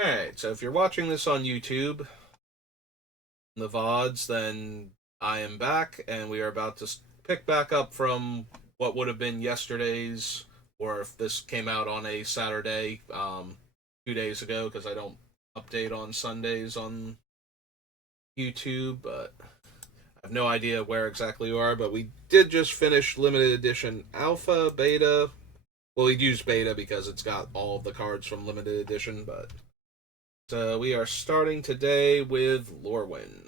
Alright, so if you're watching this on YouTube, the VODs, then I am back, and we are about to pick back up from what would have been yesterday's, or if this came out on a Saturday, 2 days ago, because I don't update on Sundays on YouTube, but I have no idea where exactly you are, but we did just finish limited edition alpha, beta. Well, we'd use beta because it's got all of the cards from limited edition, but we are starting today with Lorwyn.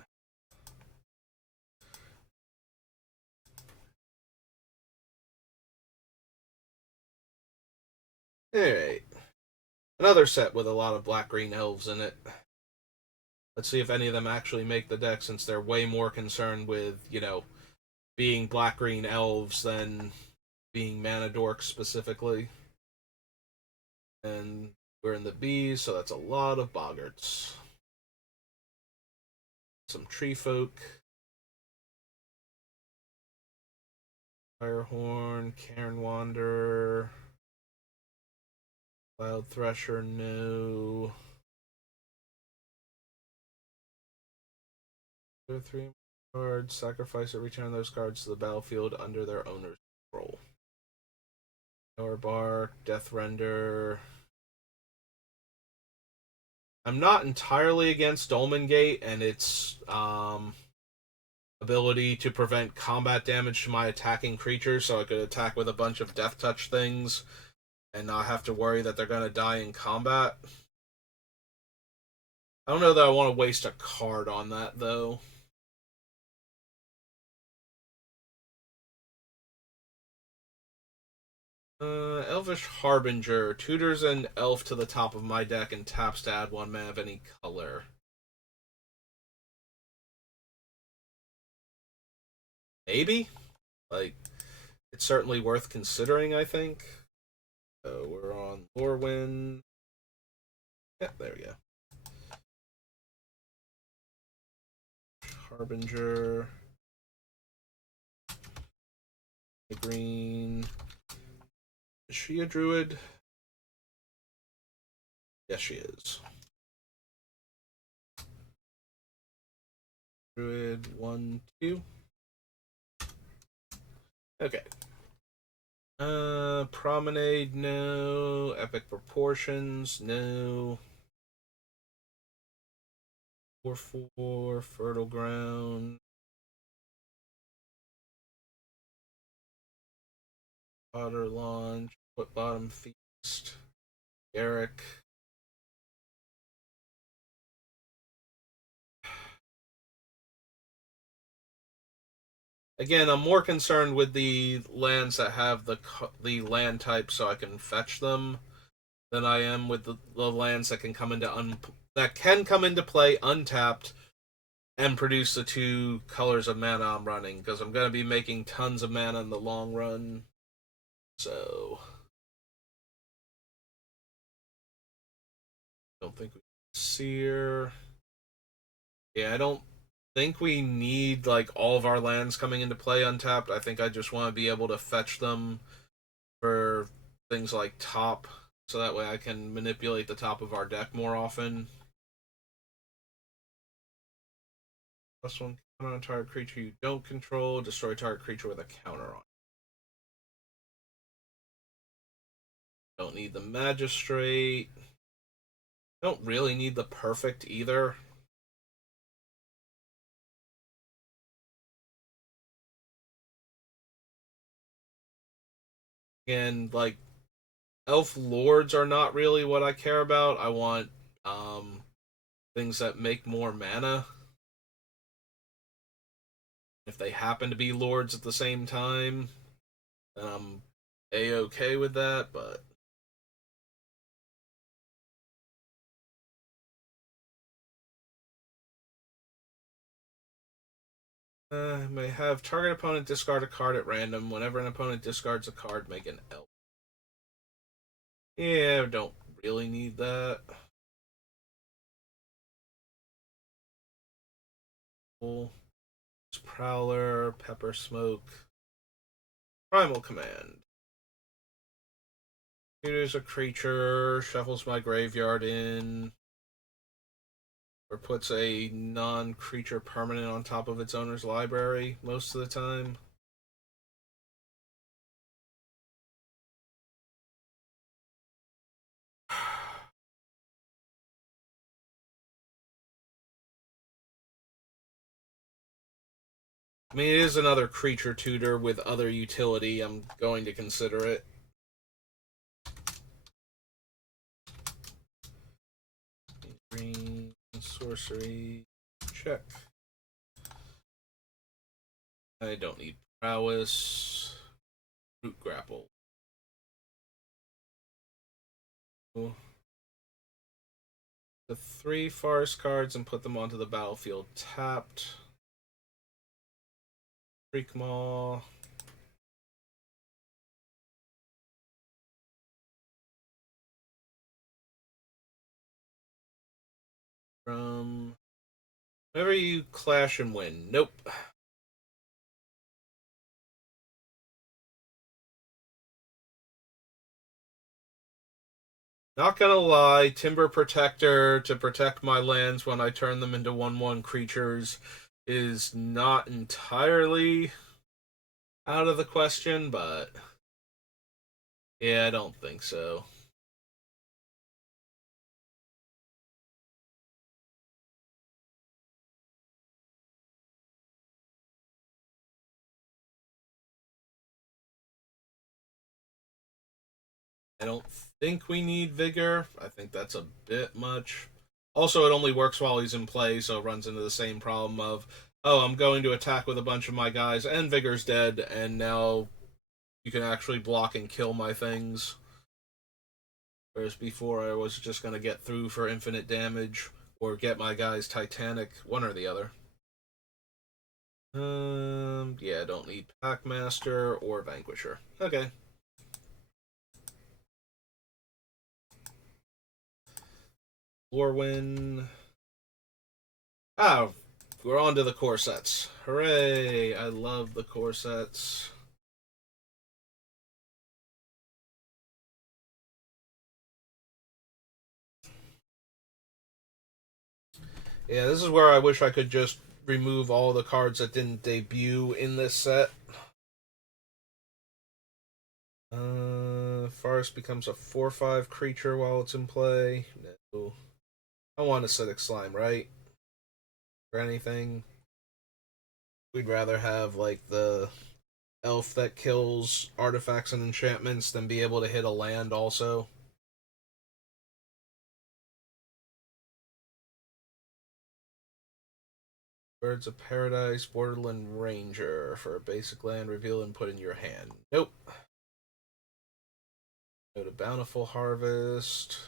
Alright. Another set with a lot of black green elves in it. Let's see if any of them actually make the deck, since they're way more concerned with, being black green elves than being mana dorks specifically. And we're in the Bs, so that's a lot of boggarts. Some tree folk. Firehorn, Cairn Wanderer. Wild Thresher, no. Three cards, sacrifice or return those cards to the battlefield under their owner's control. Power Bark, Death Render. I'm not entirely against Dolmen Gate and its ability to prevent combat damage to my attacking creatures, so I could attack with a bunch of Death Touch things and not have to worry that they're going to die in combat. I don't know that I want to waste a card on that, though. Elvish Harbinger. Tutors an elf to the top of my deck and taps to add one mana of any color. Maybe? Like, it's certainly worth considering, I think. So we're on Lorwyn. Yeah, there we go. Harbinger. Green. Is she a druid? Yes, she is. Druid 1, 2. Okay. Promenade, no. Epic Proportions, no. 4/4, Fertile Ground. Water Launch, Foot Bottom Feast. Eric. Again, I'm more concerned with the lands that have the land type, so I can fetch them, than I am with the lands that can come into play untapped and produce the two colors of mana I'm running, because I'm going to be making tons of mana in the long run. So don't think we Seer. Yeah, I don't think we need like all of our lands coming into play untapped. I think I just want to be able to fetch them for things like top, so that way I can manipulate the top of our deck more often. Plus one counter on target creature you don't control. Destroy target creature with a counter on. Don't need the Magistrate. Don't really need the Perfect either. And like, Elf Lords are not really what I care about. I want things that make more mana. If they happen to be Lords at the same time, then I'm a-okay with that, but may have target opponent discard a card at random. Whenever an opponent discards a card, make an elf. Yeah, don't really need that. Prowler, Pepper Smoke, Primal Command. Here's a creature, shuffles my graveyard in. or puts a non-creature permanent on top of its owner's library most of the time. I mean, it is another creature tutor with other utility. I'm going to consider it. Green sorcery. Check. I don't need prowess. Root grapple. The 3 forest cards and put them onto the battlefield tapped. Freak Maw. From whenever you clash and win. Nope. Not gonna lie, Timber Protector to protect my lands when I turn them into 1/1 creatures is not entirely out of the question, but yeah, I don't think so. I don't think we need Vigor. I think that's a bit much. Also, it only works while he's in play, so it runs into the same problem of, oh, I'm going to attack with a bunch of my guys, and Vigor's dead, and now you can actually block and kill my things. Whereas before, I was just going to get through for infinite damage, or get my guys Titanic, one or the other. Yeah, I don't need Packmaster or Vanquisher. Okay. Lorwyn. Ah, we're on to the core sets. Hooray! I love the core sets. Yeah, this is where I wish I could just remove all the cards that didn't debut in this set. Forest becomes a 4/5 creature while it's in play. No. I want acidic slime, right? For anything. We'd rather have, like, the elf that kills artifacts and enchantments than be able to hit a land also. Birds of Paradise, Borderland Ranger for a basic land, reveal and put in your hand. Nope. Go to Bountiful Harvest.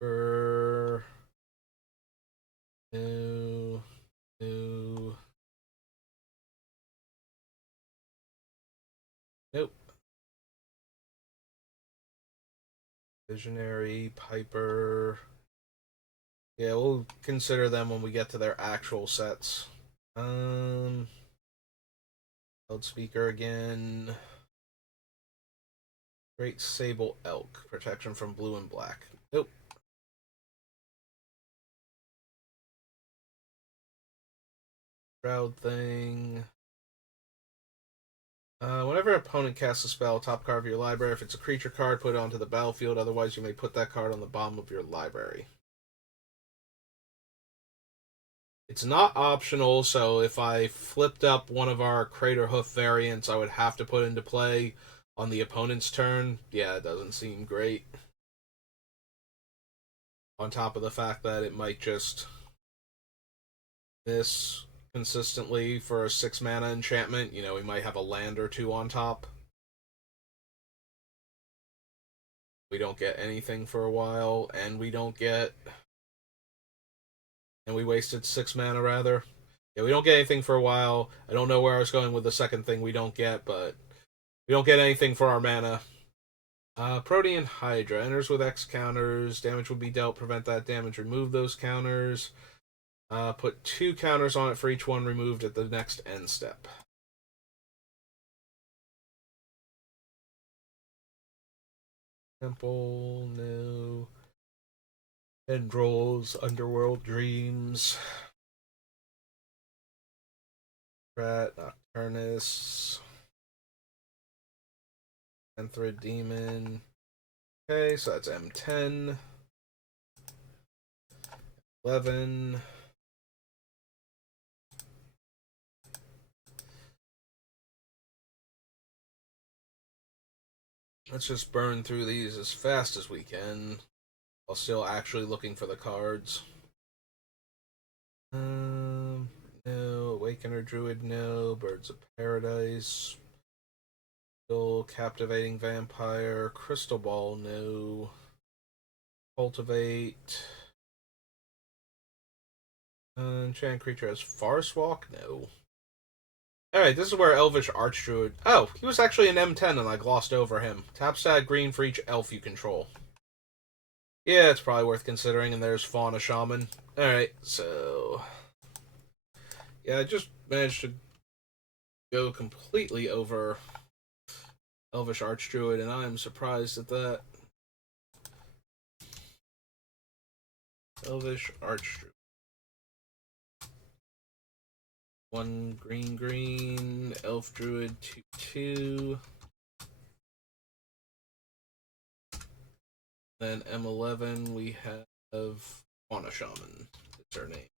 For no, no, nope. Visionary, Piper. Yeah, we'll consider them when we get to their actual sets. Loudspeaker again. Great Sable Elk, protection from blue and black. Nope. Shroud Thing. Whenever an opponent casts a spell, top card of your library. If it's a creature card, put it onto the battlefield. Otherwise, you may put that card on the bottom of your library. It's not optional, so if I flipped up one of our Crater Hoof variants, I would have to put into play on the opponent's turn. Yeah, it doesn't seem great. On top of the fact that it might just miss consistently for a 6 mana enchantment. You know, we might have a land or two on top. We don't get anything for a while, and we don't get. And we wasted 6 mana rather. Yeah, we don't get anything for a while. I don't know where I was going with the second thing we don't get, but we don't get anything for our mana. Protean Hydra enters with X counters. Damage will be dealt. Prevent that damage. Remove those counters. Put 2 counters on it for each one removed at the next end step. Temple, no. Tendrils, Underworld Dreams, Rat, Nocturnus, Anthrid Demon. Okay, so that's M10, 11. Let's just burn through these as fast as we can while still actually looking for the cards. No. Awakener Druid, no. Birds of Paradise. Still Captivating Vampire. Crystal Ball, no. Cultivate. Enchant Creature has Forest Walk, no. Alright, this is where Elvish Archdruid. Oh, he was actually an M10 and I glossed over him. Tap stat green for each elf you control. Yeah, it's probably worth considering, and there's Fauna Shaman. Alright, so. Yeah, I just managed to go completely over Elvish Archdruid, and I'm surprised at that. Elvish Archdruid. 1 green, Elf Druid 2/2. Then M11, we have Fauna Shaman. It's her name.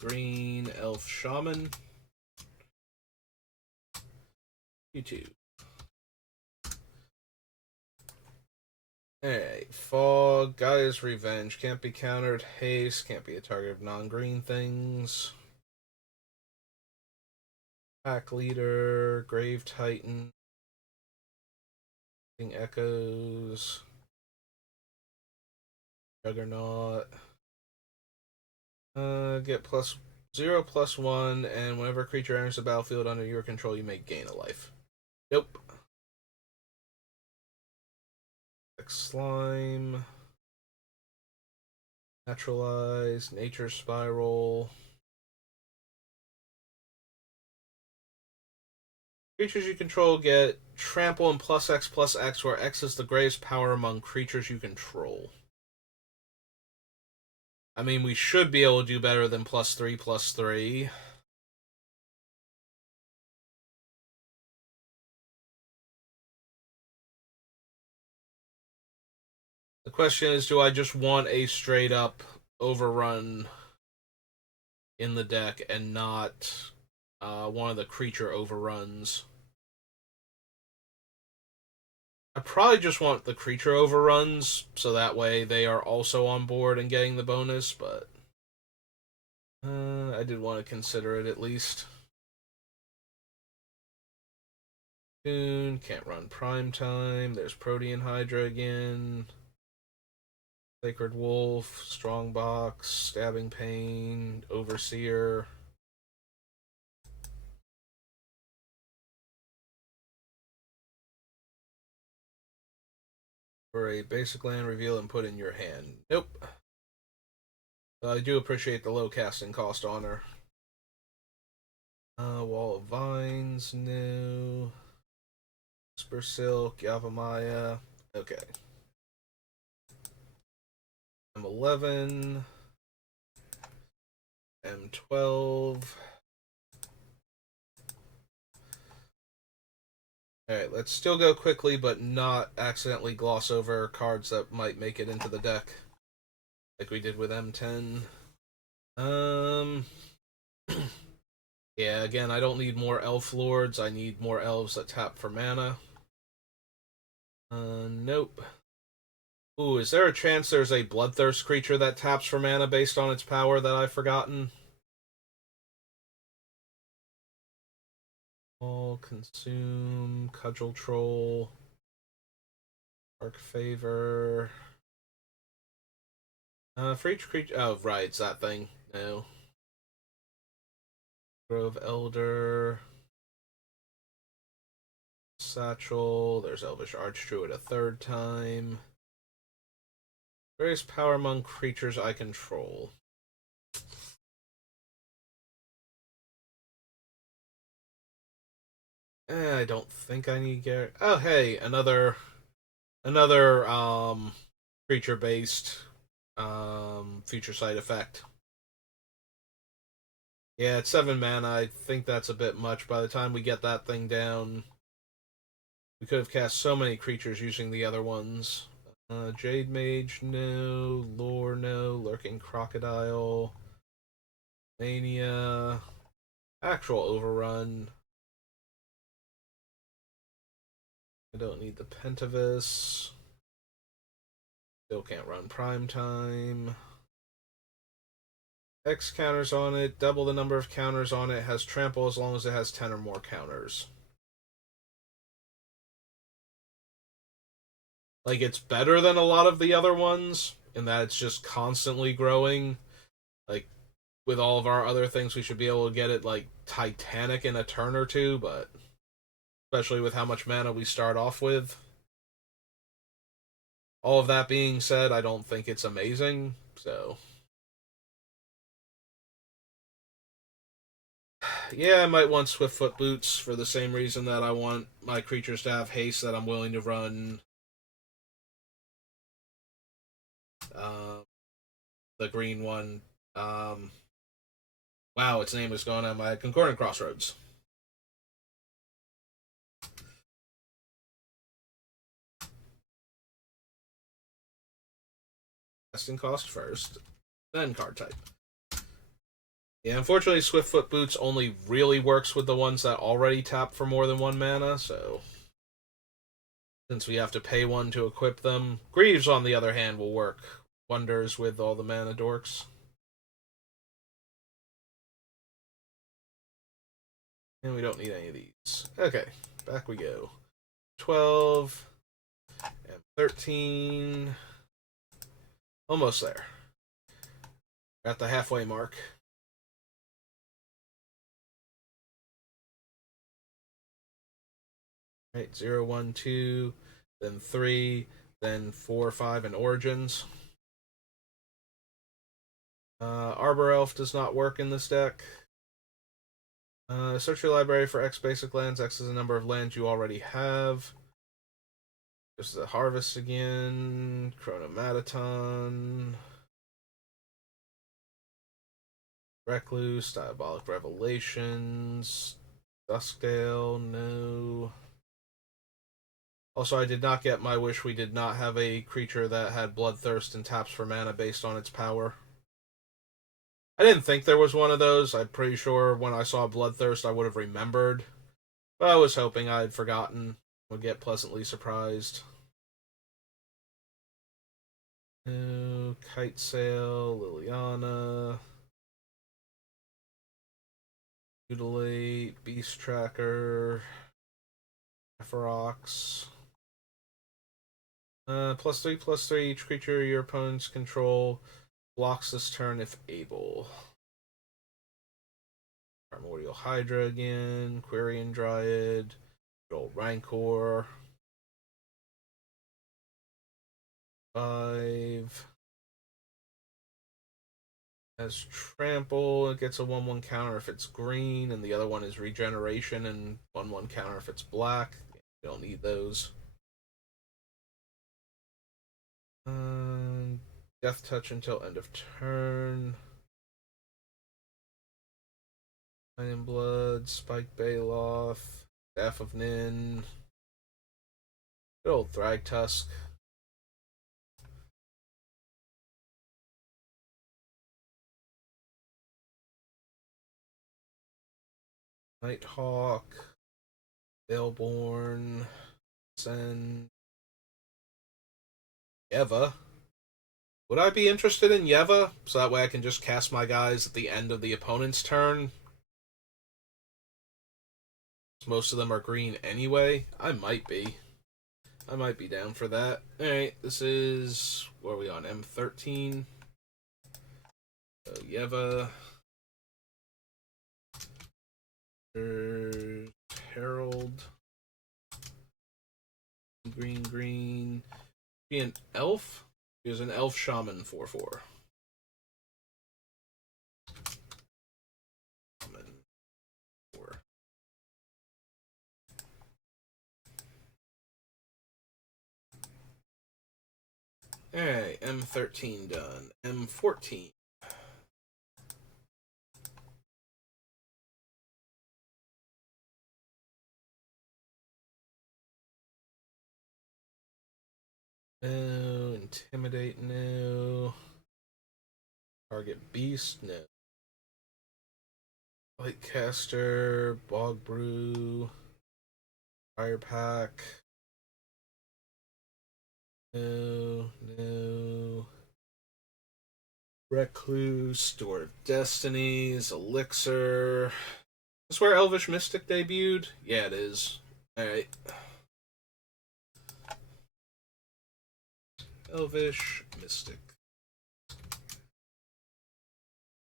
Green Elf Shaman. 2/2. Alright, Fog, Gaia's Revenge. Can't be countered. Haste, can't be a target of non-green things. Pack Leader, Grave Titan. Echoes. Juggernaut. Get +0/+1, and whenever a creature enters the battlefield under your control, you may gain a life. Nope. Slime. Naturalize. Nature Spiral. Creatures you control get trample and +X/+X, where X is the greatest power among creatures you control. I mean, we should be able to do better than +3/+3. The question is, do I just want a straight up overrun in the deck and not one of the creature overruns? I probably just want the creature overruns, so that way they are also on board and getting the bonus, but I did want to consider it at least. Can't run Prime Time. There's Protean Hydra again. Sacred Wolf, Strongbox, Stabbing Pain, Overseer. For a basic land, reveal and put in your hand. Nope. I do appreciate the low casting cost on her. Wall of Vines, no. Whisper Silk, Yavamaya. Okay. M11. M12. Alright, let's still go quickly, but not accidentally gloss over cards that might make it into the deck. Like we did with M10. Yeah, again, I don't need more Elf Lords. I need more Elves that tap for mana. Nope. Ooh, is there a chance there's a Bloodthirst creature that taps for mana based on its power that I've forgotten? All Consume, Cudgel Troll, Dark Favor. For each creature. Oh, right, it's that thing. No. Grove Elder. Satchel. There's Elvish Archdruid a third time. Various power among creatures I control. I don't think I need Garrett. Oh, hey, another creature-based future sight effect. Yeah, it's 7 mana. I think that's a bit much. By the time we get that thing down, we could have cast so many creatures using the other ones. Jade Mage, no. Lore, no. Lurking Crocodile. Mania. Actual Overrun. I don't need the Pentavis. Still can't run Prime Time. X counters on it, double the number of counters on it, has trample as long as it has 10 or more counters. Like, it's better than a lot of the other ones, in that it's just constantly growing. Like, with all of our other things, we should be able to get it, like, Titanic in a turn or two, but especially with how much mana we start off with. All of that being said, I don't think it's amazing, so... Yeah, I might want Swiftfoot Boots for the same reason that I want my creatures to have haste, that I'm willing to run um, the green one. Um, wow, its name is going on my Concordant Crossroads. Casting cost first, then card type. Yeah, unfortunately, Swiftfoot Boots only really works with the ones that already tap for more than 1 mana, so since we have to pay 1 to equip them. Greaves, on the other hand, will work wonders with all the mana dorks. And we don't need any of these. Okay, back we go. 12 and 13. Almost there. At the halfway mark. Right, 0, 1, 2, then 3, then 4, 5, and Origins. Arbor Elf does not work in this deck. Search your library for X basic lands. X is the number of lands you already have. This is the Harvest again. Chronomataton. Recluse. Diabolic Revelations. Duskdale. No. Also, I did not get my wish. We did not have a creature that had Bloodthirst and taps for mana based on its power. I didn't think there was one of those. I'm pretty sure when I saw Bloodthirst I would have remembered. But I was hoping I had forgotten. Would get pleasantly surprised. No, Kite Sail, Liliana, Mutilate, Beast Tracker, Ferox. +3/+3. Each creature your opponents control blocks this turn if able. Primordial Hydra again, Quirion Dryad, good old Rancor. 5. Has Trample, it gets a 1/1 counter if it's green, and the other one is Regeneration and 1/1 counter if it's black. You don't need those. Death Touch until end of turn. Iron Blood, Spike Baloth, Staff of Nin. Good old Thragtusk. Nighthawk, Baleborn, Send, Yeva. Would I be interested in Yeva? So that way I can just cast my guys at the end of the opponent's turn. Most of them are green anyway. I might be. I might be down for that. Alright, this is... What are we on? M13? So Yeva. Herald. Green, green. Be an elf? He was an elf shaman 4/4. Shaman 4. Alright, M13 done. M14. No. Intimidate, no. Target beast, no. Lightcaster, Bog Brew, Fire Pack. No, no. Recluse, Store of Destinies, Elixir. Is this where Elvish Mystic debuted? Yeah, it is. Alright. Elvish Mystic.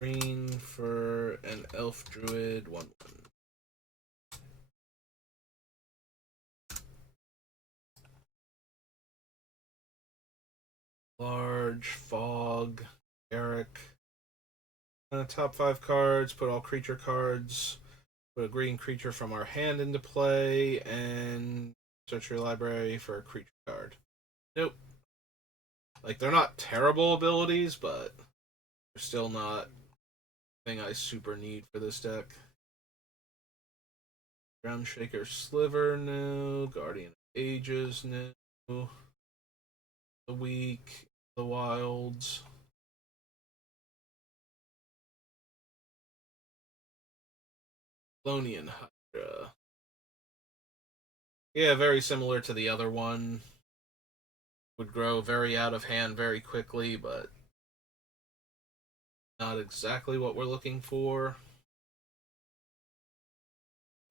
Green for an Elf Druid 1/1. Large, Fog, Eric. Top 5 cards, put all creature cards. Put a green creature from our hand into play, and search your library for a creature card. Nope. Like, they're not terrible abilities, but they're still not the thing I super need for this deck. Groundshaker Sliver, no. Guardian of Ages, no. The Weak, the Wilds. Lonian Hydra. Yeah, very similar to the other one. Would grow very out of hand very quickly, but not exactly what we're looking for.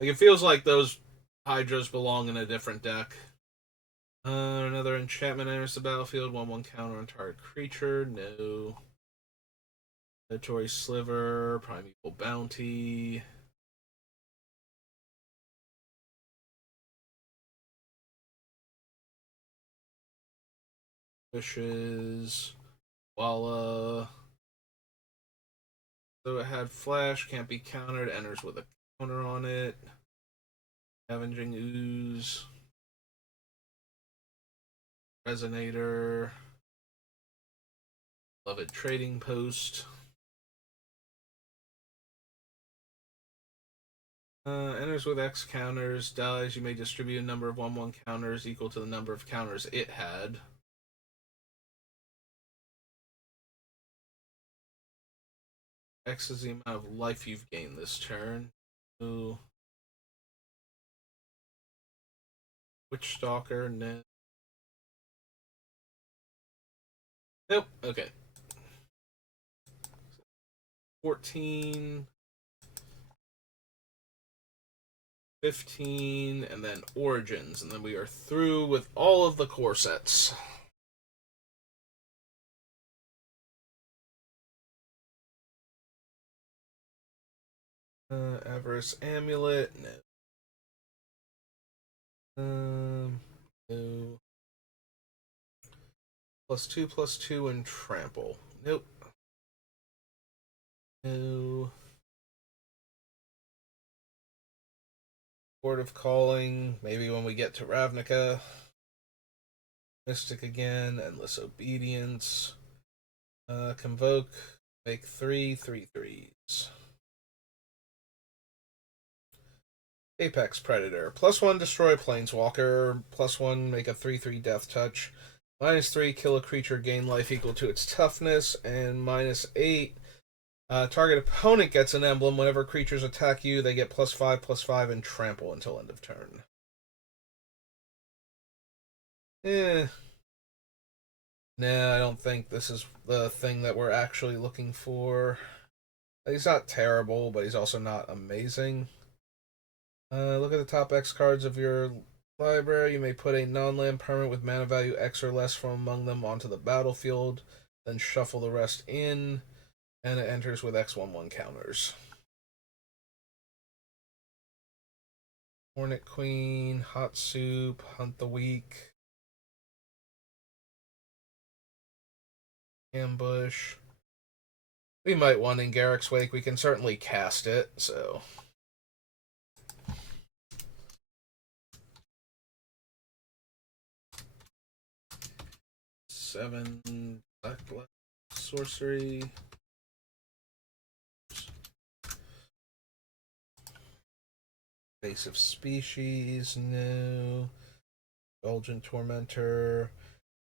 Like, it feels like those Hydras belong in a different deck. Another enchantment enters the battlefield. 1/1 counter on target creature. No. Predatory Sliver. Primeval Bounty. Wishes. Walla. So it had Flash. Can't be countered. Enters with a counter on it. Scavenging Ooze. Resonator. Beloved Trading Post. Enters with X counters. Dies. You may distribute a number of 1/1 counters equal to the number of counters it had. X is the amount of life you've gained this turn. Ooh. Witch Stalker, no. Nope, okay. 14, 15, and then Origins, and then we are through with all of the core sets. Avarice Amulet, no. No. +2/+2 and Trample. Nope. No. Board of Calling, maybe when we get to Ravnica. Mystic again, Endless Obedience. Convoke, make 3/3/3s. Apex Predator. +1 destroy Planeswalker. +1 make a 3/3 death touch. -3 kill a creature, gain life equal to its toughness. And -8 target opponent gets an emblem. Whenever creatures attack you, they get +5/+5 and trample until end of turn. Nah, I don't think this is the thing that we're actually looking for. He's not terrible, but he's also not amazing. Look at the top X cards of your library. You may put a non-land permanent with mana value X or less from among them onto the battlefield, then shuffle the rest in, and it enters with X/1/1 counters. Hornet Queen, Hot Soup, Hunt the Weak, Ambush. We might want in Garrick's Wake. We can certainly cast it, so. 7 black sorcery. Invasive species, no. Indulgent Tormentor.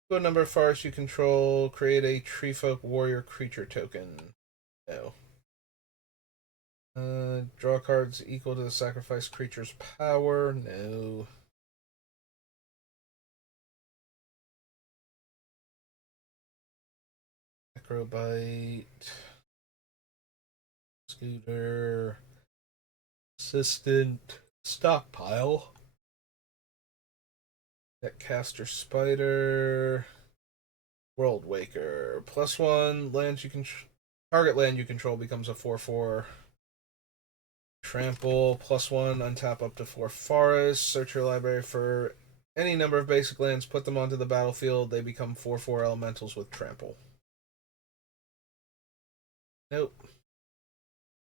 Go number of forests you control. Create a Tree Folk Warrior creature token. No. Draw cards equal to the sacrificed creature's power. No. Acrobite. Scooter. Assistant. Stockpile. Netcaster Spider. World Waker. +1 lands you can target land you control becomes a 4/4. Trample +1 untap up to 4 forests. Search your library for any number of basic lands, put them onto the battlefield. They become 4/4 elementals with trample. Nope.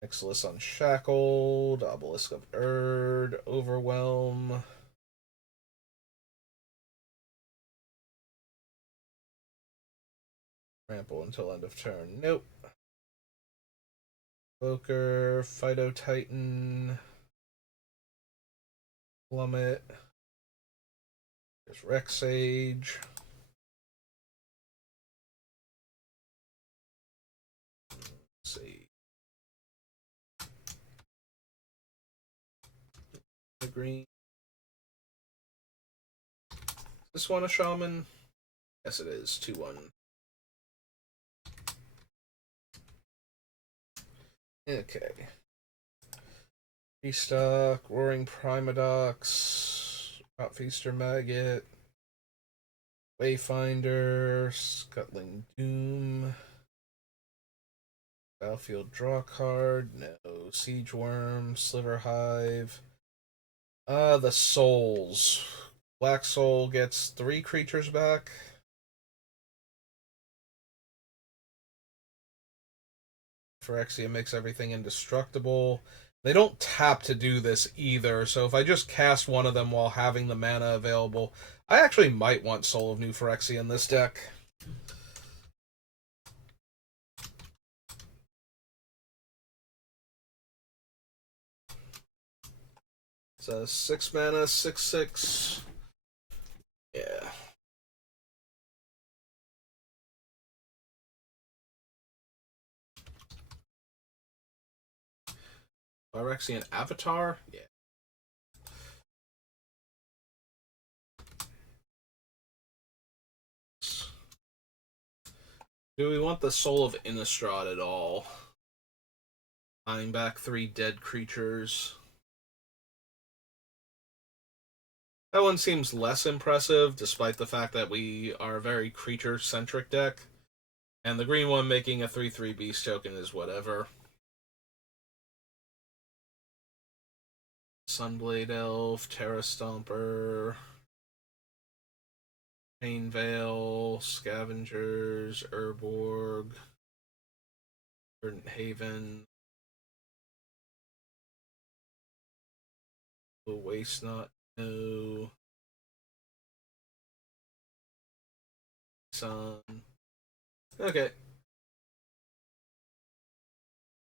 Exilus Unshackled, Obelisk of Erd, Overwhelm. Trample until end of turn. Nope. Evoker, Phyto Titan, Plummet. There's Rex Sage. Let's see. The green. Is this one a shaman? Yes, it is. 2/1. Okay. Restock, Roaring Primadox, Rot Feaster Maggot, Wayfinder, Scuttling Doom, Battlefield Draw Card, no, Siege Worm, Sliver Hive. The Souls. Black Soul gets 3 creatures back. Phyrexia makes everything indestructible. They don't tap to do this either, so if I just cast one of them while having the mana available, I actually might want Soul of New Phyrexia in this deck. It's a 6 mana, 6/6. Yeah. Phyrexian Avatar? Yeah. Do we want the Soul of Innistrad at all? Buying back 3 dead creatures. That one seems less impressive, despite the fact that we are a very creature-centric deck. And the green one making a 3/3 beast token is whatever. Sunblade Elf, Terra Stomper, Pain Veil, Scavengers, Urborg, Verdant Haven, Waste Not, no. Sun. Okay.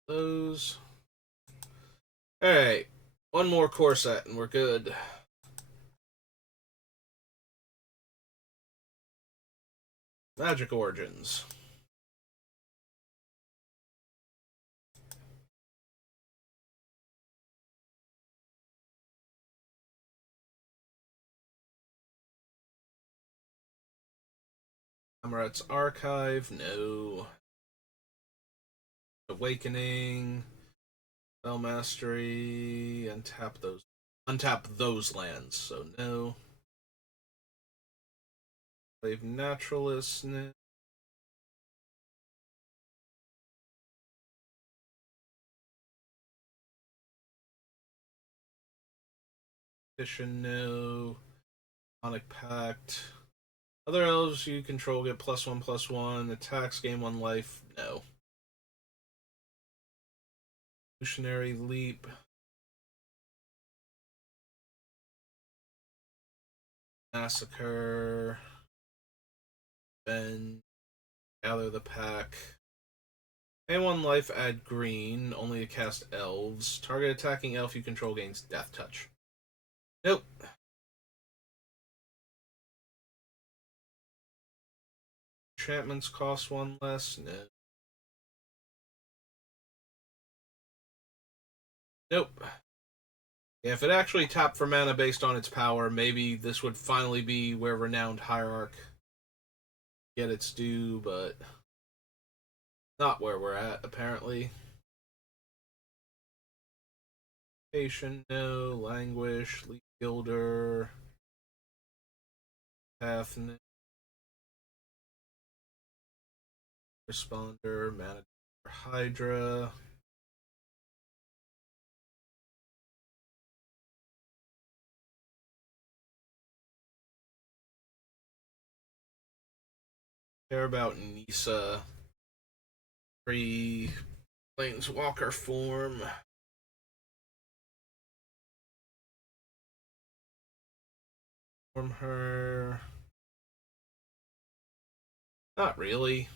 Those. Alright. One more core set and we're good. Magic Origins. Amaret's Archive, no. Awakening, Spell Mastery, untap those lands, so no. Slave Naturalist, no. Petition, no. Sonic Pact. Other elves you control get +1/+1. Attacks gain 1 life, no. Evolutionary Leap. Massacre. Then gather the pack. Pay 1 life, add green, only to cast elves. Target attacking elf you control gains death touch. Nope. Enchantments cost 1 less. No. Nope. Yeah, if it actually tapped for mana based on its power, maybe this would finally be where Renowned Hierarch get its due, but not where we're at, apparently. Patient, no. Languish, Leaf Gilder, Path, no. Responder, Mana Hydra. Care about Nisa. Free Planeswalker form. Form her. Not really.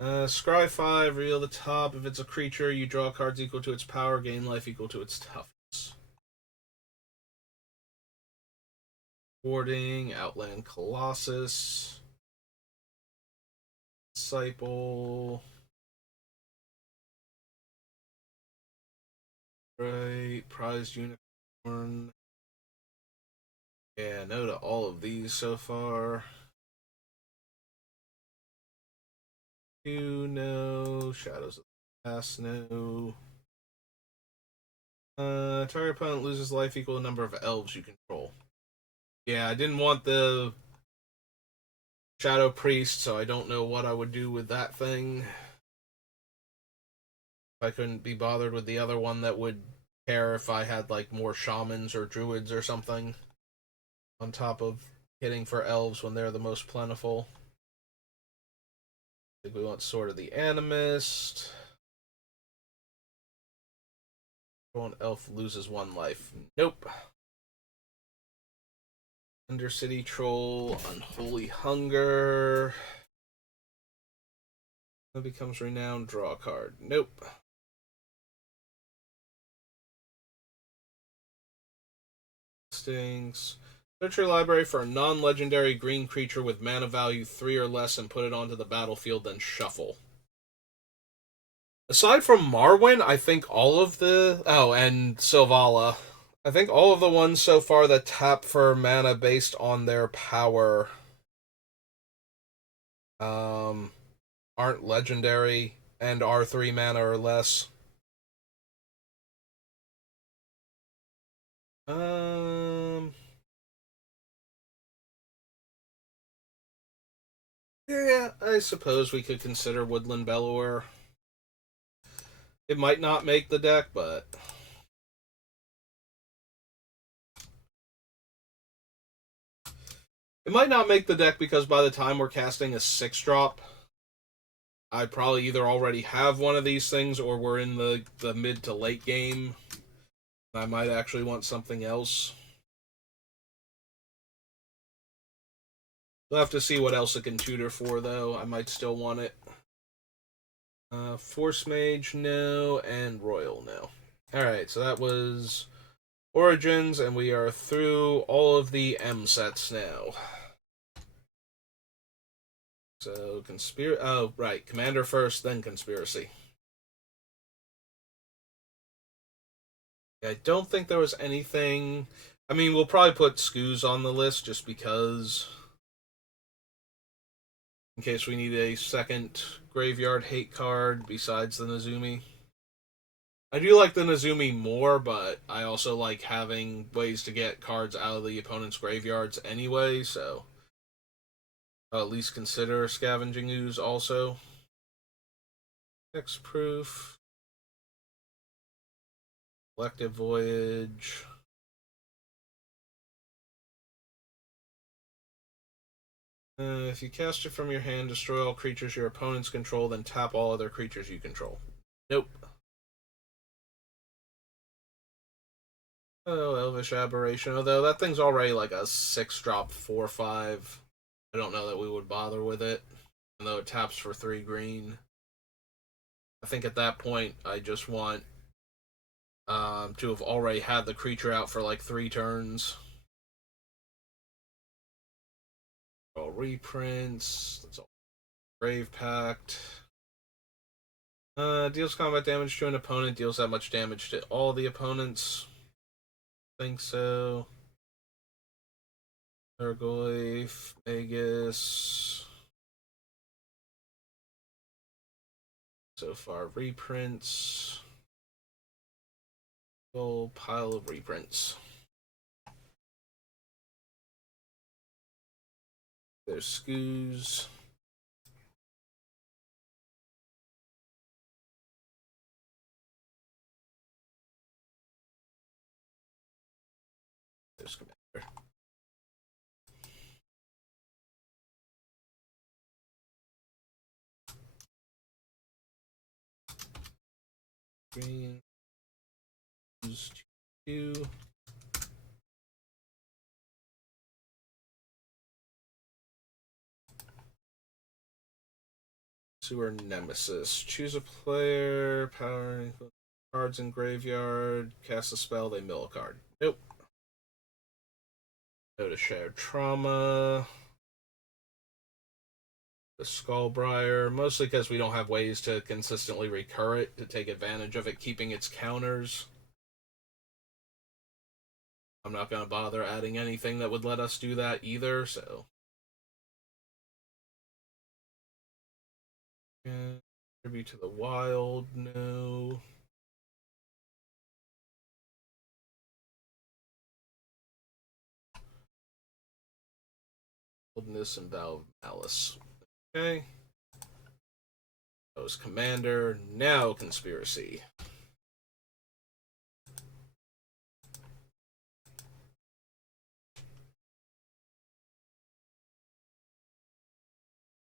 Scry 5, reveal the top. If it's a creature, you draw cards equal to its power, gain life equal to its toughness. Warding, Outland Colossus, Disciple. Right, Prized Unicorn. Yeah, no to all of these so far. No. Shadows of the Past, no. Target opponent loses life equal to number of elves you control. Yeah, I didn't want the Shadow Priest, so I don't know what I would do with that thing. If I couldn't be bothered with the other one that would care if I had like more shamans or druids or something on top of hitting for elves when they're the most plentiful. I think we want Sword of the Animist. One elf loses 1 life. Nope. Undercity Troll, Unholy Hunger. That becomes Renowned, draw a card. Nope. Stings. Search your library for a non-legendary green creature with mana value 3 or less and put it onto the battlefield, then shuffle. Aside from Marwyn, I think all of the... Oh, and Sylvala. I think all of the ones so far that tap for mana based on their power aren't legendary and are 3 mana or less. Um... Yeah, I suppose we could consider Woodland Bellower. It might not make the deck, but it might not make the deck because by the time we're casting a 6-drop, I probably either already have one of these things or we're in the mid to late game. I might actually want something else. We'll have to see what else it can tutor for, though. I might still want it. Force Mage, no, and Royal, no. Alright, so that was Origins, and we are through all of the M sets now. So, Oh, right. Commander first, then Conspiracy. I don't think there was anything. I mean, we'll probably put Skoos on the list just because. In case we need a second graveyard hate card besides the Nezumi. I do like the Nezumi more, but I also like having ways to get cards out of the opponent's graveyards anyway, so I'll at least consider Scavenging Ooze also. Hexproof. Collective Voyage. If you cast it from your hand, destroy all creatures your opponents control, then tap all other creatures you control. Nope. Oh, Elvish Aberration. Although that thing's already like a 6-drop 4/5. I don't know that we would bother with it, even though it taps for 3 green. I think at that point, I just want to have already had the creature out for like 3 turns. All reprints. That's all. Grave Pact. Deals combat damage to an opponent. Deals that much damage to all the opponents. Think so. Argoyf, Magus. So far, reprints. Whole pile of reprints. There's Scoos. There's Commander. Green. 2. Sewer Nemesis. Choose a player. Power. Cards in graveyard. Cast a spell. They mill a card. Nope. Go to Shared Trauma. The Skullbriar. Mostly because we don't have ways to consistently recur it to take advantage of it keeping its counters. I'm not going to bother adding anything that would let us do that either, so. Tribute to the Wild, no. Boldness and Vow of Malice. Okay. That was Commander, now Conspiracy.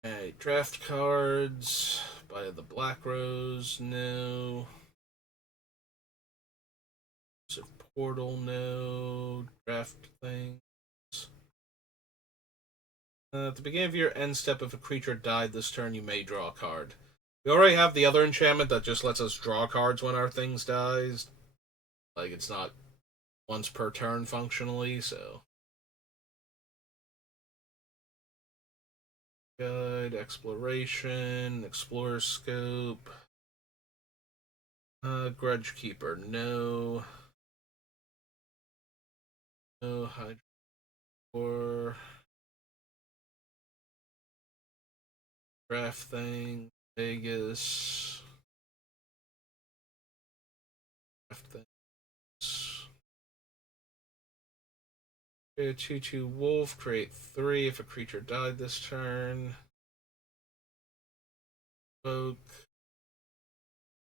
Okay, draft cards. By the Black Rose, no. Portal, no. Draft things. At the beginning of your end step, if a creature died this turn, you may draw a card. We already have the other enchantment that just lets us draw cards when our things dies. Like, it's not once per turn functionally, so. Guide, Exploration, Explorer Scope. Grudge Keeper, no. No, Hydra 4. Draft thing, Vegas. Draft things. Create a 2/2 wolf, create 3 if a creature died this turn. Evoke.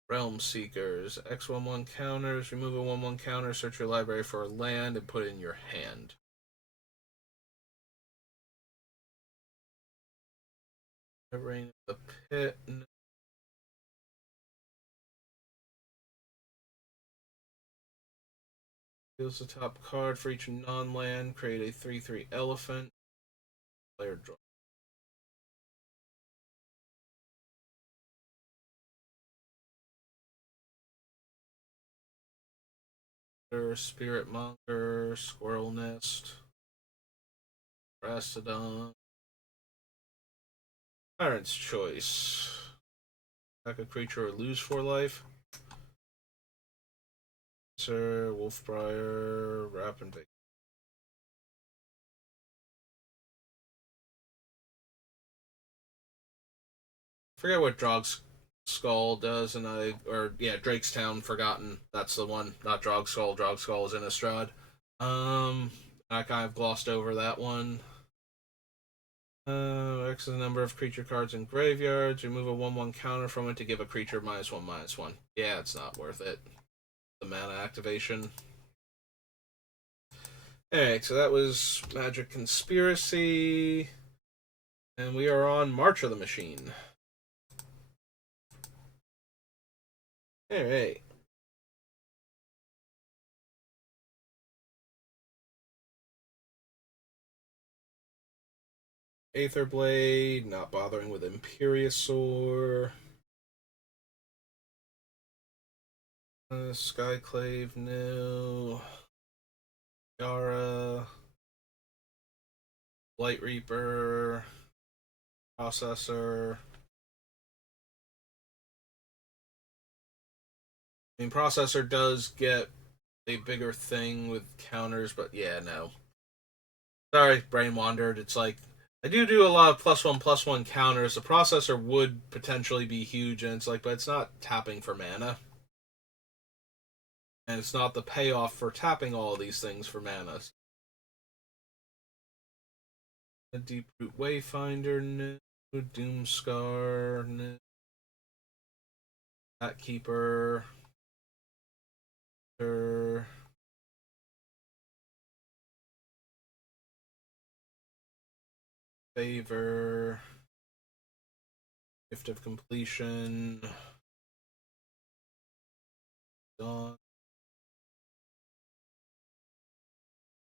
Realm Seekers. X11 counters. Remove a 1/1 counter. Search your library for a land and put it in your hand. Rain of the Pit. No. Deals the top card for each non-land. Create a 3/3 elephant. Player draw. Spirit Monger. Squirrel Nest. Rastodon. Tyrant's Choice. Attack a creature or lose 4 life. Sir, Wolfbriar, Wrap and Bake. Forget what Drog's Skull does, and Drakestown, Forgotten. That's the one, not Drog Skull. Drog Skull is Innistrad. I kind of glossed over that one. X is the number of creature cards in graveyards. Remove a 1/1 counter from it to give a creature -1/-1. Yeah, it's not worth it. The mana activation. Alright, so that was Magic Conspiracy. And we are on March of the Machine. Alright. Aether Blade, not bothering with Imperiosaur. Skyclave, no. Yara. Light Reaper. Processor. I mean, Processor does get a bigger thing with counters, but yeah, no. Sorry, brain wandered. It's like, I do a lot of +1/+1 counters. The Processor would potentially be huge, and it's like, but it's not tapping for mana. And it's not the payoff for tapping all of these things for mana. A Deep Root Wayfinder, no. Doomscar, no. Cat Keeper. Favor. Gift of Completion. Dawn.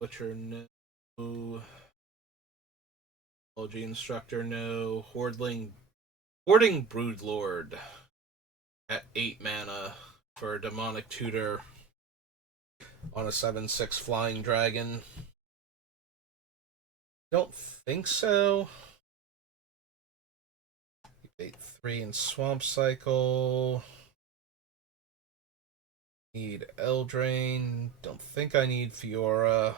Butcher, no. Biology Instructor, no. Hoarding Broodlord at 8 mana for a Demonic Tutor on a 7/6 Flying Dragon. Don't think so. Bait 3 in Swamp Cycle. Need Eldraine. Don't think I need Fiora.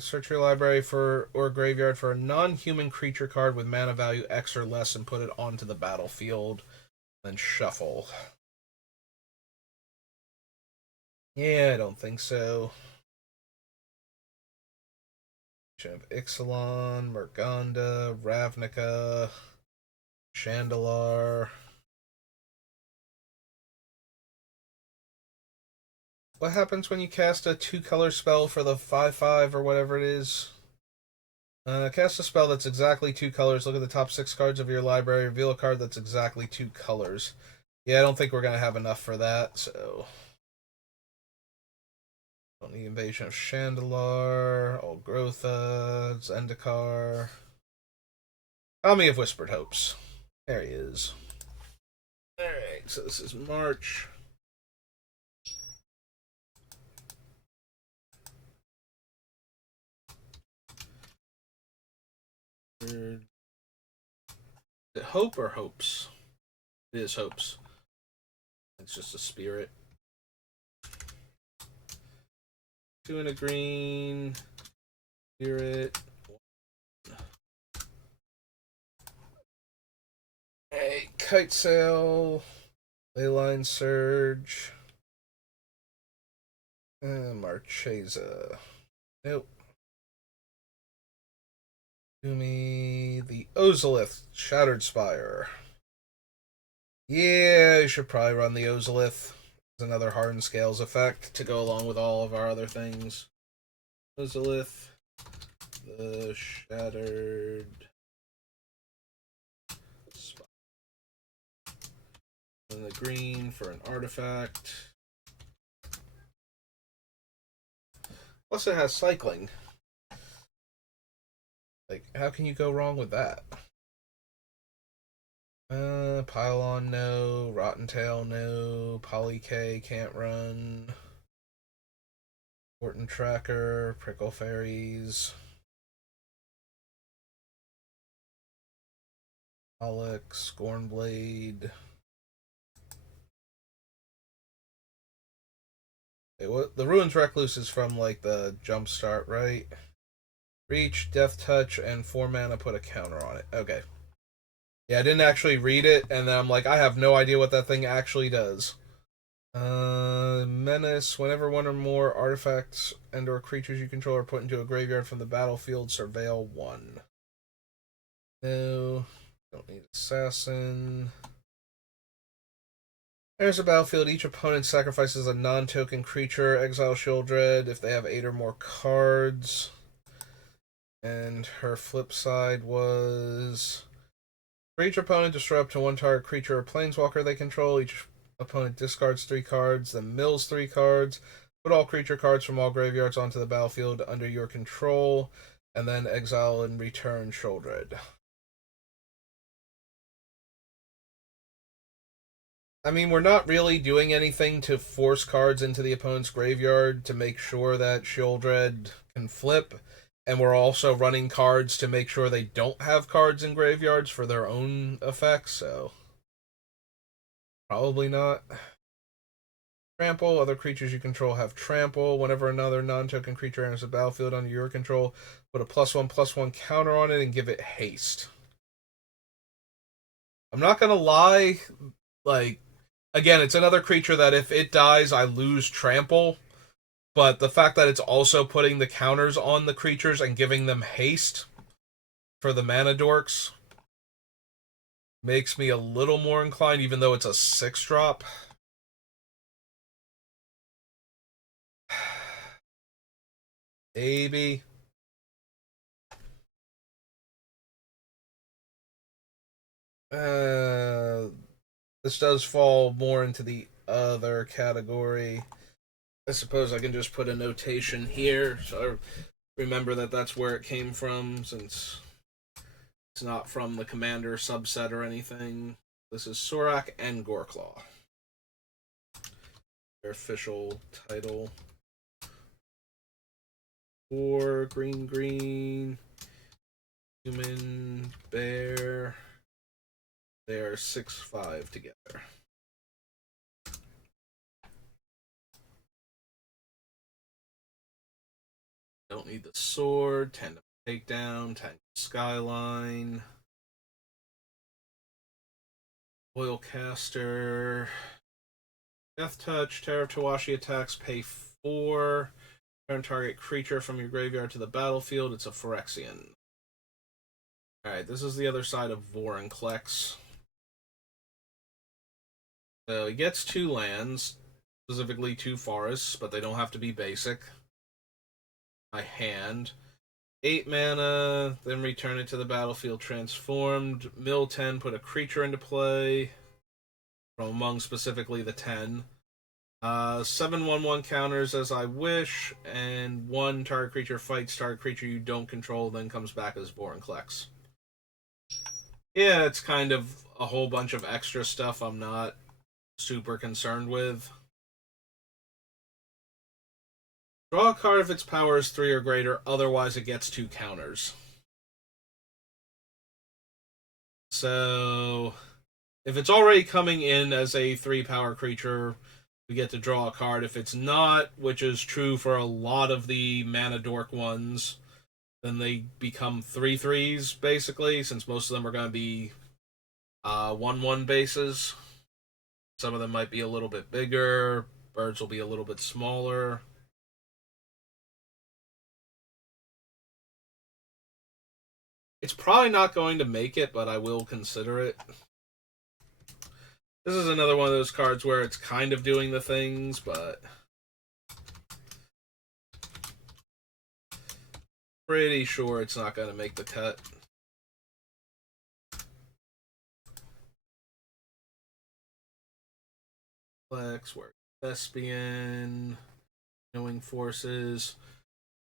Search your library for or graveyard for a non-human creature card with mana value X or less and put it onto the battlefield. Then shuffle. Yeah, I don't think so. Of Ixalan, Merganda, Ravnica, Chandelar. What happens when you cast a 2-color spell for the 5/5 or whatever it is? Cast a spell that's exactly 2 colors. Look at the top 6 cards of your library. Reveal a card that's exactly 2 colors. Yeah, I don't think we're going to have enough for that, so... Don't need Invasion of Chandelar, Olgrotha, Zendikar. Army of Whispered Hopes. There he is. Alright, so this is March. Is it Hope or Hopes? It is Hopes. It's just a spirit. 2 and a green. Spirit. Hey, Kite Sail. Leyline Surge. Marchesa. Nope. To me, the Ozolith Shattered Spire. Yeah, you should probably run the Ozolith. It's another Hardened Scales effect to go along with all of our other things. Ozolith, the Shattered Spire. And the green for an artifact. Plus, it has cycling. Like, how can you go wrong with that? Pylon, no. Rotten Tail, no. Poly K, can't run. Fortin Tracker, Prickle Fairies. Alex, Scornblade. The Ruins Recluse is from, like, the Jumpstart, right? Reach, Death Touch, and 4 mana put a counter on it. Okay. Yeah, I didn't actually read it, and then I'm like, I have no idea what that thing actually does. Menace. Whenever one or more artifacts and or creatures you control are put into a graveyard from the battlefield, surveil 1. No. Don't need Assassin. There's a battlefield. Each opponent sacrifices a non-token creature. Exile Sheoldred if they have 8 or more cards. And her flip side was... For each opponent, destroy up to 1 target creature or planeswalker they control. Each opponent discards 3 cards, then mills 3 cards. Put all creature cards from all graveyards onto the battlefield under your control. and then exile and return Sheoldred. I mean, we're not really doing anything to force cards into the opponent's graveyard to make sure that Sheoldred can flip, and we're also running cards to make sure they don't have cards in graveyards for their own effects, so probably not. Trample. Other creatures you control have trample. Whenever another non-token creature enters the battlefield under your control, put a +1/+1 counter on it and give it haste. I'm not gonna lie, like, again, it's another creature that if it dies, I lose trample. But the fact that it's also putting the counters on the creatures and giving them haste for the mana dorks makes me a little more inclined, even though it's a 6-drop. Maybe. This does fall more into the other category. I suppose I can just put a notation here so I remember that that's where it came from, since it's not from the commander subset or anything. This is Sorak and Goreclaw. Their official title. 4 green, human, bear. They are 6/5 together. Don't need the sword. 10 to take down. 10 skyline. Oilcaster. Death Touch. Terror of Tawashi attacks. Pay 4. Turn target creature from your graveyard to the battlefield. It's a Phyrexian. Alright, this is the other side of Vorinclex. So he gets 2 lands, specifically 2 forests, but they don't have to be basic. My hand. 8 mana, then return it to the battlefield transformed. Mill 10, put a creature into play. From among specifically the 10. 7/1/1 counters as I wish, and 1 target creature fights target creature you don't control, then comes back as Vorinclex. Yeah, it's kind of a whole bunch of extra stuff I'm not super concerned with. Draw a card if its power is 3 or greater, otherwise it gets 2 counters. So, if it's already coming in as a 3-power creature, we get to draw a card. If it's not, which is true for a lot of the mana dork ones, then they become 3/3s, basically, since most of them are going to be 1/1 bases. Some of them might be a little bit bigger. Birds will be a little bit smaller. It's probably not going to make it, but I will consider it. This is another one of those cards where it's kind of doing the things, but pretty sure it's not going to make the cut. Flex, where Thespian, Knowing Forces,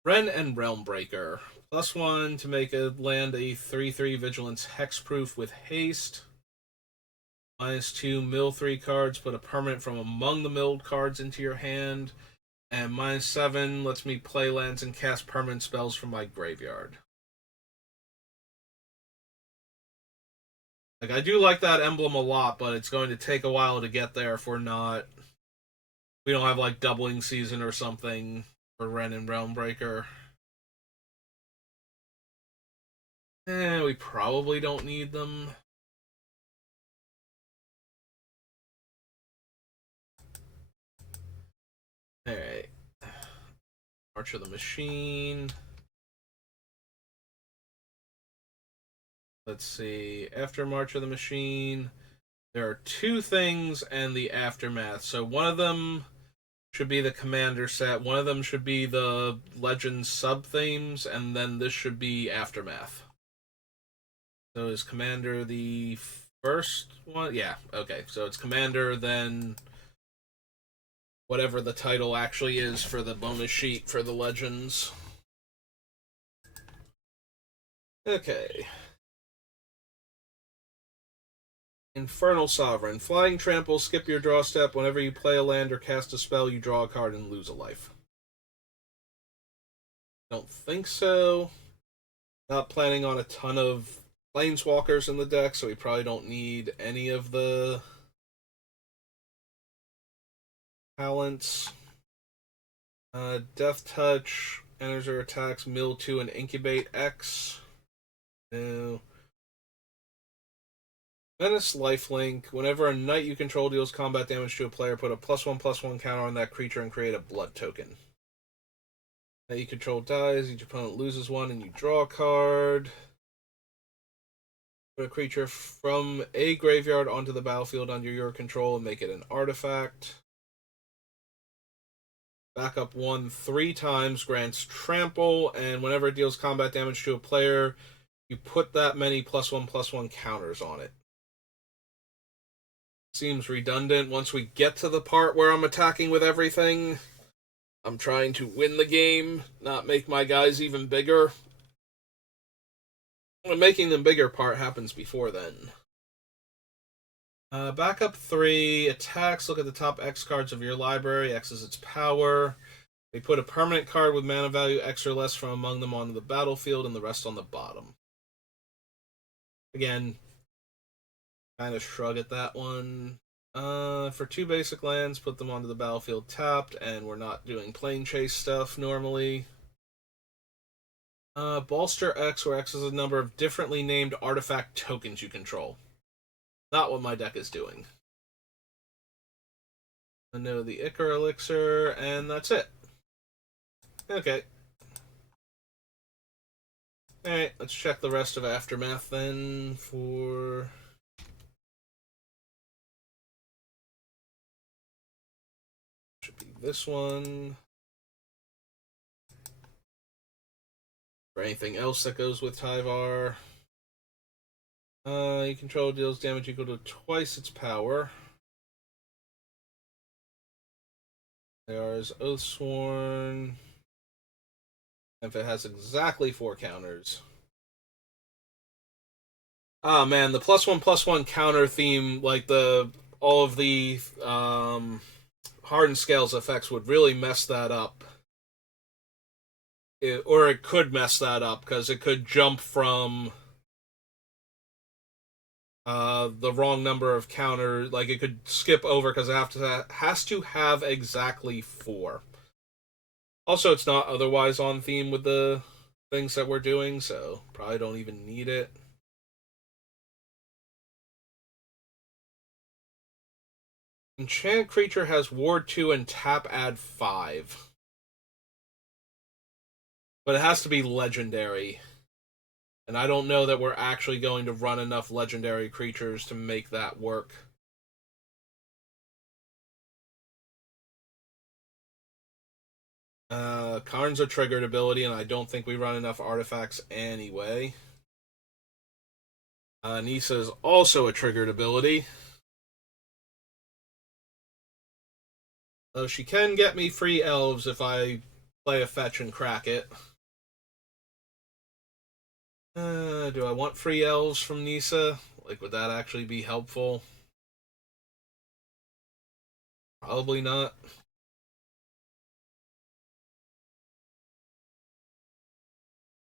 Ren and Realmbreaker. +1 to make a land a 3/3 Vigilance Hexproof with haste. -2, mill 3 cards, put a permanent from among the milled cards into your hand. And -7 lets me play lands and cast permanent spells from my graveyard. Like, I do like that emblem a lot, but it's going to take a while to get there if we don't have, like, Doubling Season or something for Ren and Realmbreaker. We probably don't need them. Alright. March of the Machine. Let's see. After March of the Machine, there are 2 things and the Aftermath. So one of them should be the Commander set, one of them should be the Legends sub-themes, and then this should be Aftermath. So is Commander the first one? Yeah, okay. So it's Commander, then whatever the title actually is for the bonus sheet for the Legends. Okay. Infernal Sovereign. Flying Trample, skip your draw step. Whenever you play a land or cast a spell, you draw a card and lose a life. Don't think so. Not planning on a ton of Planeswalkers in the deck, so we probably don't need any of the talents. Death Touch, enters or attacks, mill 2 and incubate X. No. Menace Lifelink. Whenever a knight you control deals combat damage to a player, put a +1/+1 counter on that creature and create a blood token. Knight you control dies, each opponent loses one, and you draw a card. Put a creature from a graveyard onto the battlefield under your control and make it an artifact. Backup 1 3 times, grants trample, and whenever it deals combat damage to a player, you put that many +1/+1 counters on it. Seems redundant. Once we get to the part where I'm attacking with everything, I'm trying to win the game, not make my guys even bigger. The making them bigger part happens before then. Backup 3 attacks. Look at the top X cards of your library. X is its power. They put a permanent card with mana value X or less from among them onto the battlefield and the rest on the bottom. Again, kind of shrug at that one. For 2 basic lands, put them onto the battlefield tapped, and we're not doing plane chase stuff normally. Bolster X, where X is a number of differently named artifact tokens you control. Not what my deck is doing. I know the Ichor Elixir, and that's it. Okay. Alright, let's check the rest of Aftermath then for... Should be this one. For anything else that goes with Tyvar. You control deals damage equal to twice its power. There's Oathsworn. If it has exactly 4 counters. Ah, man, the +1/+1 counter theme, like all of the hardened scales effects would really mess that up. Or it could mess that up because it could jump from the wrong number of counters. Like it could skip over because it has to have exactly 4. Also, it's not otherwise on theme with the things that we're doing, so probably don't even need it. Enchant creature has ward 2 and tap add 5. But it has to be legendary. And I don't know that we're actually going to run enough legendary creatures to make that work. Karn's a triggered ability, and I don't think we run enough artifacts anyway. Nisa is also a triggered ability. Though she can get me free elves if I play a fetch and crack it. Do I want free elves from Nisa? Like, would that actually be helpful? Probably not.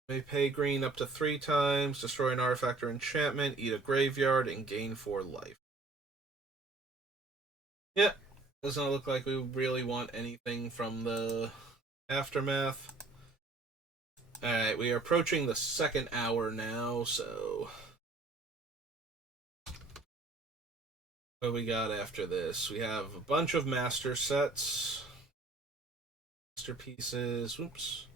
May pay green up to 3 times, destroy an artifact or enchantment, eat a graveyard, and gain 4 life. Yeah, doesn't look like we really want anything from the Aftermath. Alright, we are approaching the second hour now, so... What we got after this? We have a bunch of master sets. Masterpieces. Whoops.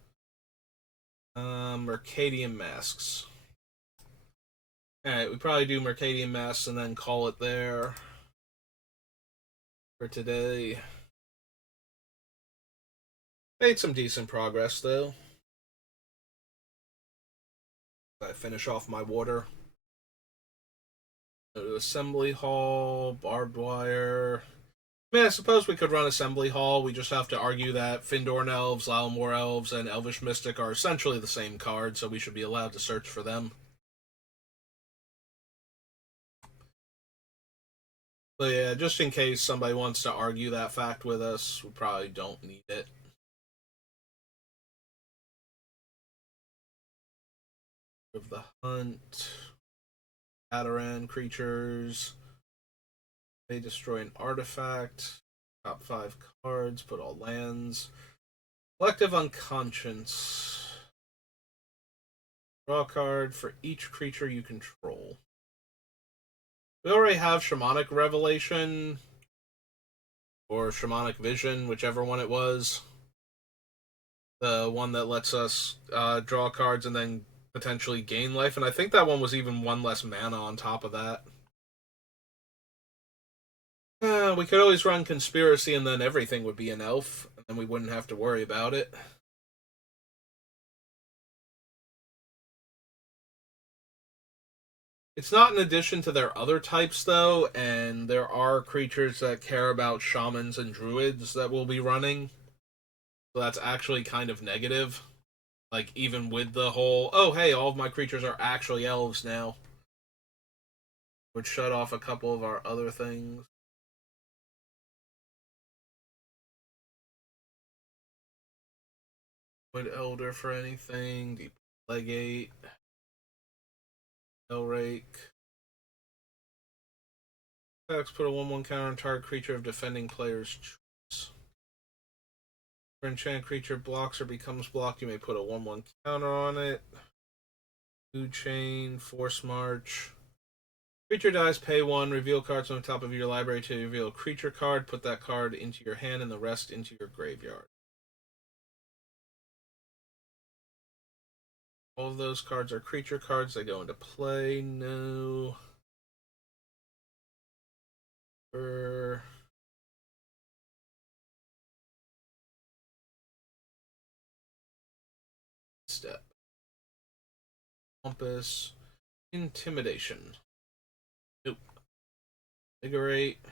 Mercadian Masks. Alright, we probably do Mercadian Masks and then call it there for today. Made some decent progress, though. I finish off my water. Go to Assembly Hall, Barbed Wire. I mean, I suppose we could run Assembly Hall. We just have to argue that Findorn Elves, Lalamore Elves, and Elvish Mystic are essentially the same card, so we should be allowed to search for them. But yeah, just in case somebody wants to argue that fact with us, we probably don't need it. Of the Hunt, Ataran creatures. They destroy an artifact. Top 5 cards, put all lands. Collective Unconscious. Draw a card for each creature you control. We already have Shamanic Revelation or Shamanic Vision, whichever one it was. The one that lets us draw cards and then potentially gain life, and I think that one was even one less mana on top of that. We could always run Conspiracy and then everything would be an elf, and then we wouldn't have to worry about it. It's not in addition to their other types, though, and there are creatures that care about shamans and druids that we'll be running. So that's actually kind of negative. Like, even with the whole, oh, hey, all of my creatures are actually elves now. Would shut off a couple of our other things. Would Elder for anything. Deep Legate. Hellrake. Put a 1/1 counter on target creature of defending player's choice. For enchant creature blocks or becomes blocked, you may put a 1/1 counter on it. Food Chain, Force March. Creature dies, pay 1, reveal cards on the top of your library to reveal a creature card, put that card into your hand and the rest into your graveyard. All of those cards are creature cards, they go into play. No. Step. Compass. Intimidation. Nope. Invigorate.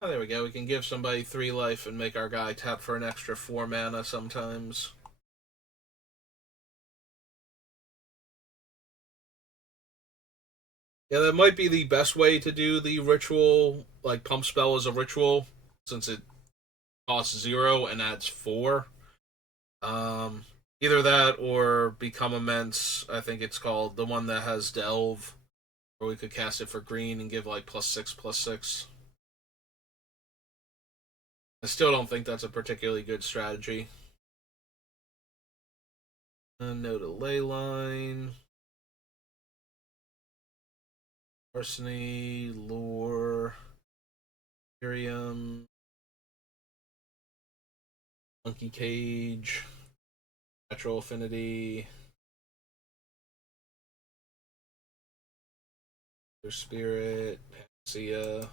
Oh, there we go. We can give somebody 3 life and make our guy tap for an extra 4 mana sometimes. Yeah, that might be the best way to do the ritual, like pump spell as a ritual, since it costs 0 and adds 4. Um, Either that or Become Immense. I think it's called the one that has Delve, or we could cast it for green and give like +6/+6. I still don't think that's a particularly good strategy. No to Leyline. Larceny, Lure, Ethereum, Monkey Cage, Natural Affinity, Their Spirit, Panacea.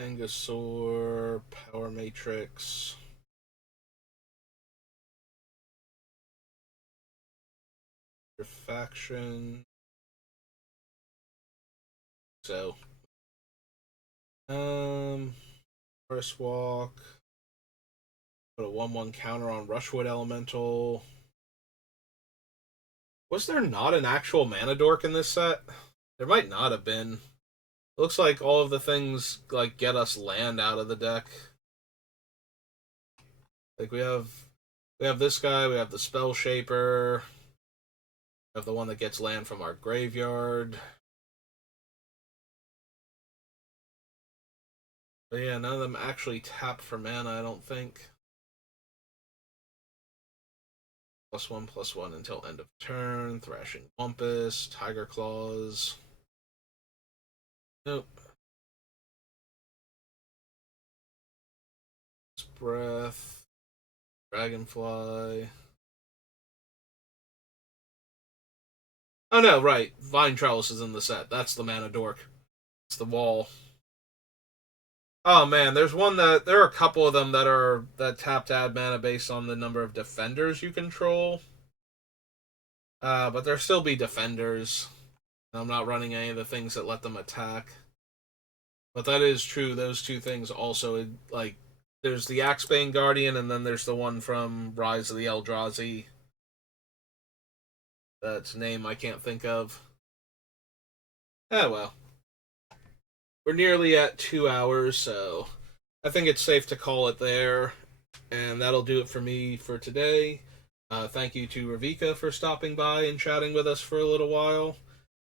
Angosaur, Power Matrix. Faction. So, Forest Walk. Put a 1/1 counter on Rushwood Elemental. Was there not an actual mana dork in this set? There might not have been. Looks like all of the things like get us land out of the deck. Like we have this guy, we have the Spell Shaper, we have the one that gets land from our graveyard. But yeah, none of them actually tap for mana, I don't think. +1/+1 until end of turn. Thrashing Wumpus, Tiger Claws. Nope. Breath, Dragonfly. Oh no, right. Vine Trellis is in the set. That's the mana dork. It's the wall. Oh man, there are a couple of them that tap to add mana based on the number of defenders you control. But there'll still be defenders. I'm not running any of the things that let them attack. But that is true. Those two things also, like, there's the Axebane Guardian, and then there's the one from Rise of the Eldrazi. That's a name I can't think of. Ah, well. We're nearly at 2 hours, so I think it's safe to call it there. And that'll do it for me for today. Thank you to Ravika for stopping by and chatting with us for a little while.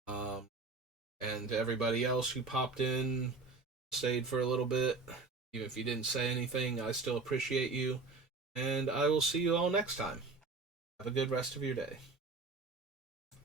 Um, and to everybody else who popped in, stayed for a little bit. Even if you didn't say anything, I still appreciate you. And I will see you all next time. Have a good rest of your day.